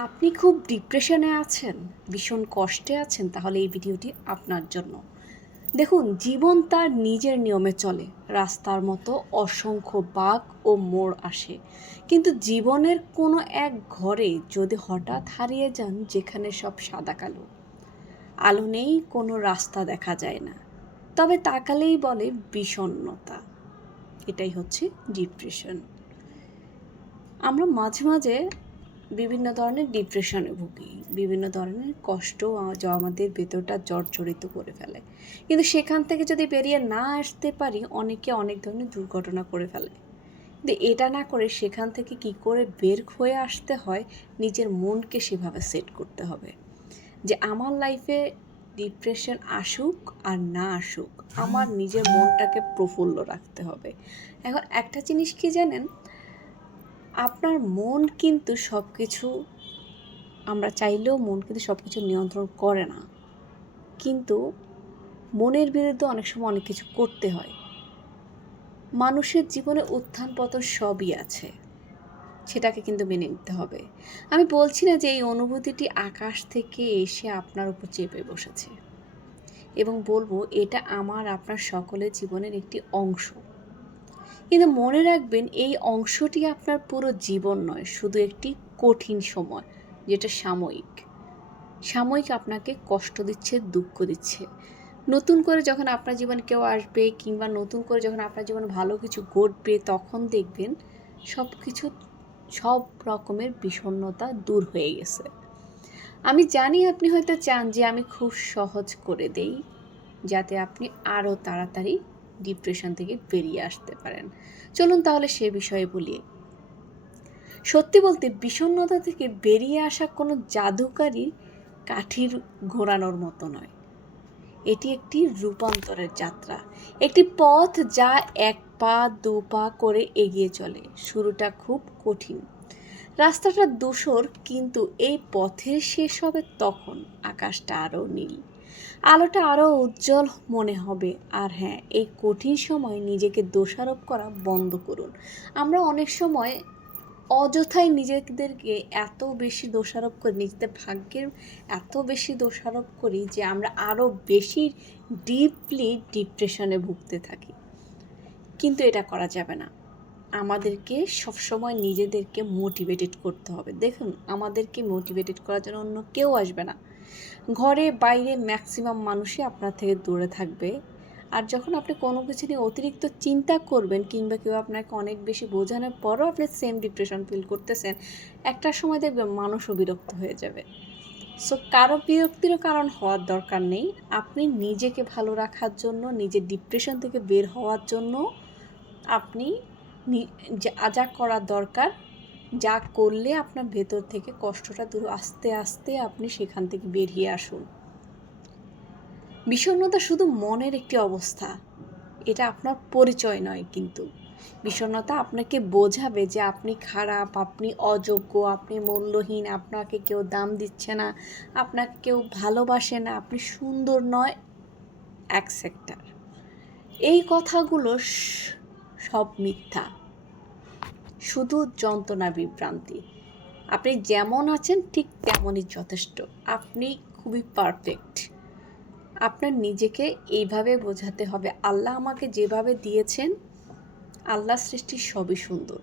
আপনি খুব ডিপ্রেশনে আছেন, ভীষণ কষ্টে আছেন, তাহলে এই ভিডিওটি আপনার জন্য। দেখুন, জীবন তার নিজের নিয়মে চলে। রাস্তার মতো অসংখ্য বাঁক ও মোড় আসে, কিন্তু জীবনের কোনো এক ঘরে যদি হঠাৎ হারিয়ে যান, যেখানে সব সাদা কালো, আলো নেই, কোনো রাস্তা দেখা যায় না, তবে তাকালেই বলে বিষণ্ণতা। এটাই হচ্ছে ডিপ্রেশন। আমরা মাঝে মাঝে বিভিন্ন ধরনের ডিপ্রেশনে ভুগি, বিভিন্ন ধরনের কষ্ট যা আমাদের ভেতরটা জর্জরিত করে ফেলে, কিন্তু সেখান থেকে যদি বেরিয়ে না আসতে পারি, অনেকে অনেক ধরনের দুর্ঘটনা করে ফেলে। কিন্তু এটা না করে সেখান থেকে কি করে বের হয়ে আসতে হয়, নিজের মনকে সেভাবে সেট করতে হবে যে আমার লাইফে ডিপ্রেশন আসুক আর না আসুক, আমার নিজের মনটাকে প্রফুল্ল রাখতে হবে। এখন একটা জিনিস কি জানেন, আপনার মন কিন্তু সব কিছু, আমরা চাইলেও মন কিন্তু সব কিছু নিয়ন্ত্রণ করে না, কিন্তু মনের বিরুদ্ধে অনেক সময় অনেক কিছু করতে হয়। মানুষের জীবনে উত্থান পতন সবই আছে, সেটাকে কিন্তু মেনে নিতে হবে। আমি বলছি না যে এই অনুভূতিটি আকাশ থেকে এসে আপনার উপর চেপে বসেছে, এবং বলবো এটা আমার আপনার সকলের জীবনের একটি অংশ। কিন্তু মনে রাখবেন, এই অংশটি আপনার পুরো জীবন নয়, শুধু একটি কঠিন সময়, যেটা সাময়িক আপনাকে কষ্ট দিচ্ছে, দুঃখ দিচ্ছে। নতুন করে যখন আপনার জীবনে কেউ আসবে, কিংবা নতুন করে যখন আপনার জীবনে ভালো কিছু ঘটবে, তখন দেখবেন সব রকমের বিষণ্ণতা দূর হয়ে গেছে। আমি জানি আপনি হয়তো চান যে আমি খুব সহজ করে দেই, যাতে আপনি আরও তাড়াতাড়ি ডিপ্রেশন থেকে বেরিয়ে আসতে পারেন। চলুন তাহলে সে বিষয়ে বলি। সত্যি বলতে, বিষণ্ণতা থেকে বেরিয়ে আসা কোনো জাদুকারী কাঠির ঘোরানোর মতো নয়। এটি একটি রূপান্তরের যাত্রা, একটি পথ যা এক পা দু পা করে এগিয়ে চলে। শুরুটা খুব কঠিন, রাস্তাটা ধূসর, কিন্তু এই পথের শেষ হবে তখন আকাশটা আরও নীল, আলোটা আরও উজ্জ্বল মনে হবে। আর হ্যাঁ, এই কঠিন সময় নিজেকে দোষারোপ করা বন্ধ করুন। আমরা অনেক সময় অযথাই নিজেদেরকে এত বেশি দোষারোপ করি, নিজেদের ভাগ্যের এত বেশি দোষারোপ করি যে আমরা আরও বেশি ডিপলি ডিপ্রেশনে ভুগতে থাকি। কিন্তু এটা করা যাবে না। আমাদেরকে সবসময় নিজেদেরকে মোটিভেটেড করতে হবে। দেখুন, আমাদেরকে মোটিভেটেড করার জন্য অন্য কেউ আসবে না। ঘরে বাইরে ম্যাক্সিমাম মানুষই আপনার থেকে দূরে থাকবে। আর যখন আপনি কোনো কিছু নিয়ে অতিরিক্ত চিন্তা করবেন, কিংবা কেউ আপনাকে অনেক বেশি বোঝানোর পরও আপনি সেম ডিপ্রেশন ফিল করতেছেন, একটা সময় দেখবেন মানুষও বিরক্ত হয়ে যাবে। সো কারো বিরক্তিরও কারণ হওয়ার দরকার নেই। আপনি নিজেকে ভালো রাখার জন্য, নিজের ডিপ্রেশন থেকে বের হওয়ার জন্য আপনি যা করা দরকার, যা করলে আপনার ভেতর থেকে কষ্টটা দূর, আস্তে আস্তে আপনি সেখান থেকে বেরিয়ে আসুন। বিষণ্ণতা শুধু মনের একটি অবস্থা, এটা আপনার পরিচয় নয়। কিন্তু বিষণ্ণতা আপনাকে বোঝাবে যে আপনি খারাপ, আপনি অযোগ্য, আপনি মূল্যহীন, আপনাকে কেউ দাম দিচ্ছে না, আপনাকে কেউ ভালোবাসে না, আপনি সুন্দর নয়, অ্যাকসেপ্টার। এই কথাগুলো সব মিথ্যা, শুধু যন্ত্রণা, বিভ্রান্তি। আপনি যেমন আছেন ঠিক তেমনই যথেষ্ট। আপনি খুবই পারফেক্ট। আপনার নিজেকে এইভাবে বোঝাতে হবে, আল্লাহ আমাকে যেভাবে দিয়েছেন, আল্লাহর সৃষ্টি সবই সুন্দর,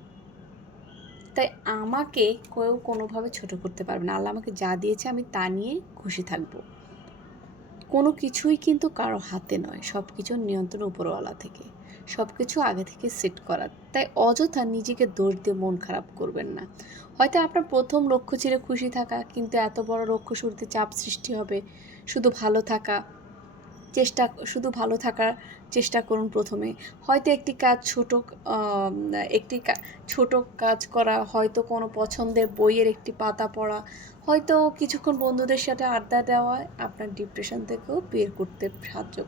তাই আমাকে কেউ কোনোভাবে ছোট করতে পারবে না। আল্লাহ আমাকে যা দিয়েছে আমি তা নিয়ে খুশি থাকব। কোনো কিছুই কিন্তু কারো হাতে নয়, সব কিছুর নিয়ন্ত্রণ উপরওয়ালা থেকে, সব কিছু আগে থেকে সেট করা। তাই অযথা নিজেকে দোষ দিয়ে মন খারাপ করবেন না। হয়তো আপনার প্রথম লক্ষ্য ছিল খুশি থাকা, কিন্তু এত বড় লক্ষ্য শুরুতে চাপ সৃষ্টি হবে। শুধু ভালো থাকা শুধু ভালো থাকার চেষ্টা করুন প্রথমে। হয়তো একটি ছোট কাজ করা, হয়তো কোনো পছন্দের বইয়ের একটি পাতা পড়া, হয়তো কিছুক্ষণ বন্ধুদের সাথে আড্ডা দেওয়া আপনার ডিপ্রেশন থেকেও বের করতে সাহায্য করে।